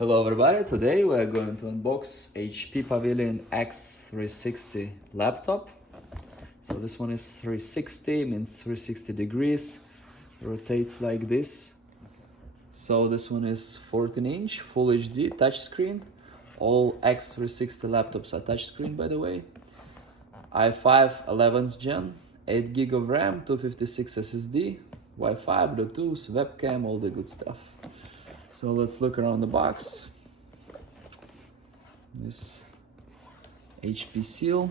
Hello everybody, today we are going to unbox HP Pavilion x360 laptop. So this one is 360, means 360 degrees, rotates like this. So this one is 14-inch, Full HD, touchscreen. All x360 laptops are touchscreen, by the way. i5 11th gen, 8 GB of RAM, 256 SSD, Wi-Fi, Bluetooth, webcam, all the good stuff. So let's look around the box. This HP seal,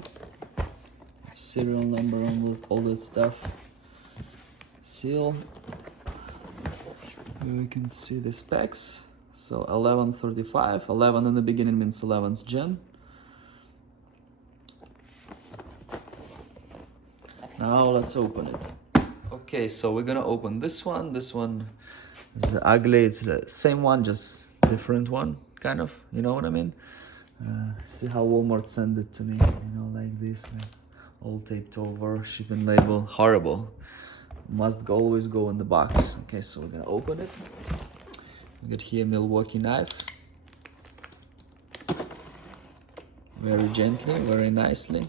serial number, all that stuff. Seal. Here we can see the specs. So 1135, 11 in the beginning means 11th gen. Now let's open it. Okay, so we're gonna open this one. This one is ugly. It's the same one, just different one, kind of. You know what I mean? See how Walmart sent it to me. You know, like this, like all taped over, shipping label. Horrible. Must go, always go in the box. Okay, so we're gonna open it. We got here Milwaukee knife. Very gently, very nicely.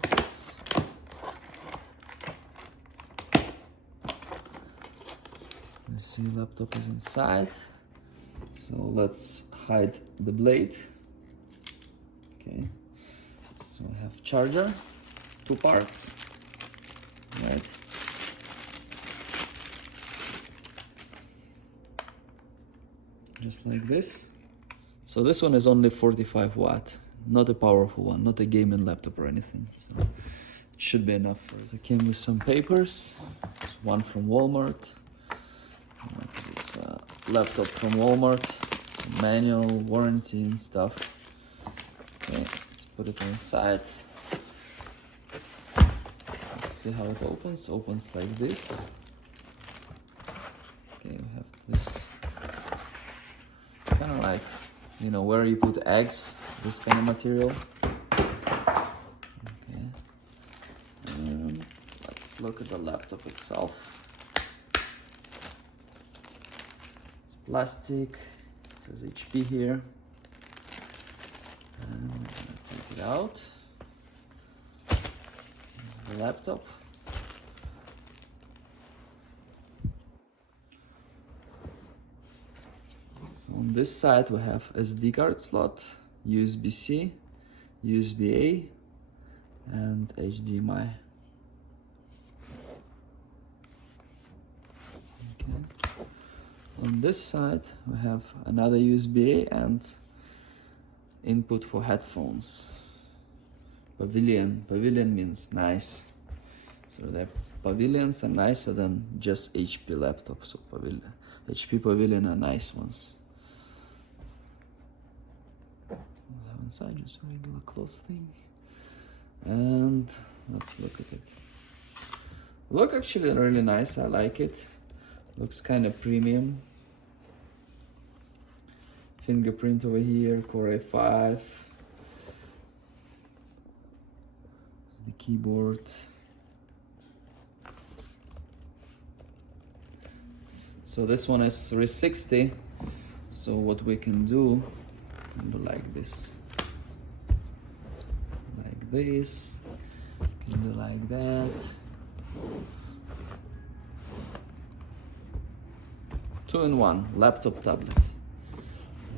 You see, laptop is inside. So let's hide the blade. Okay. So we have charger, 2 parts. Right. Just like this. So this one is only 45 watt, not a powerful one, not a gaming laptop or anything. So it should be enough for it. It came with some papers, one from Walmart. It's a laptop from Walmart, manual, warranty and stuff. Okay, let's put it inside. Let's see how it opens. Opens like this. Okay, we have this. Kind of like, you know, where you put eggs, this kind of material. Okay. And let's look at the laptop itself. It's plastic, it says HP here. And I'm gonna take it out. Here's the laptop. So on this side we have SD card slot, USB-C, USB-A, and HDMI. Okay. On this side we have another USB-A and input for headphones. Pavilion. Pavilion means nice. So the Pavilions are nicer than just HP laptops. So Pavilion, HP Pavilion are nice ones. We have inside just regular close thing. And let's look at it. Look actually really nice. I like it. Looks kind of premium. Fingerprint over here, Core i5. The keyboard. So this one is 360. So what we can do like this. Like this. Can do like that. 2-in-1 laptop tablet.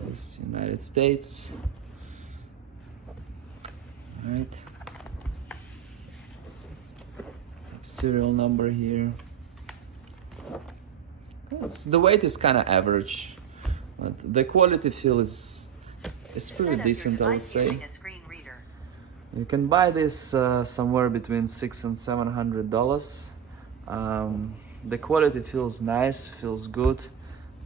This United States. All right. Serial number here. The weight is kind of average, but the quality feel is pretty decent, I would say. You can buy this somewhere between $600 and $700. The quality feels nice, feels good,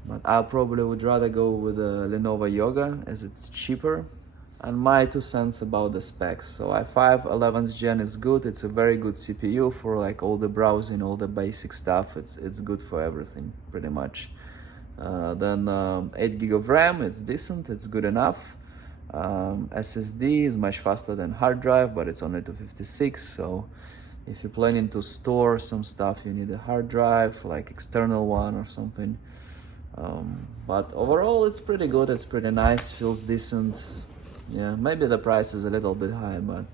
but I probably would rather go with a Lenovo Yoga as it's cheaper. And my 2 cents about the specs. So i5 11th gen is good. It's a very good CPU for like all the browsing, all the basic stuff. It's good for everything pretty much. Then 8 GB of RAM, it's decent, it's good enough. SSD is much faster than hard drive, but it's only 256. So if you're planning to store some stuff, you need a hard drive, like external one or something. But overall it's pretty good, it's pretty nice, feels decent. Yeah, maybe the price is a little bit high, but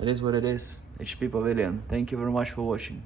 it is what it is. HP Pavilion. Thank you very much for watching.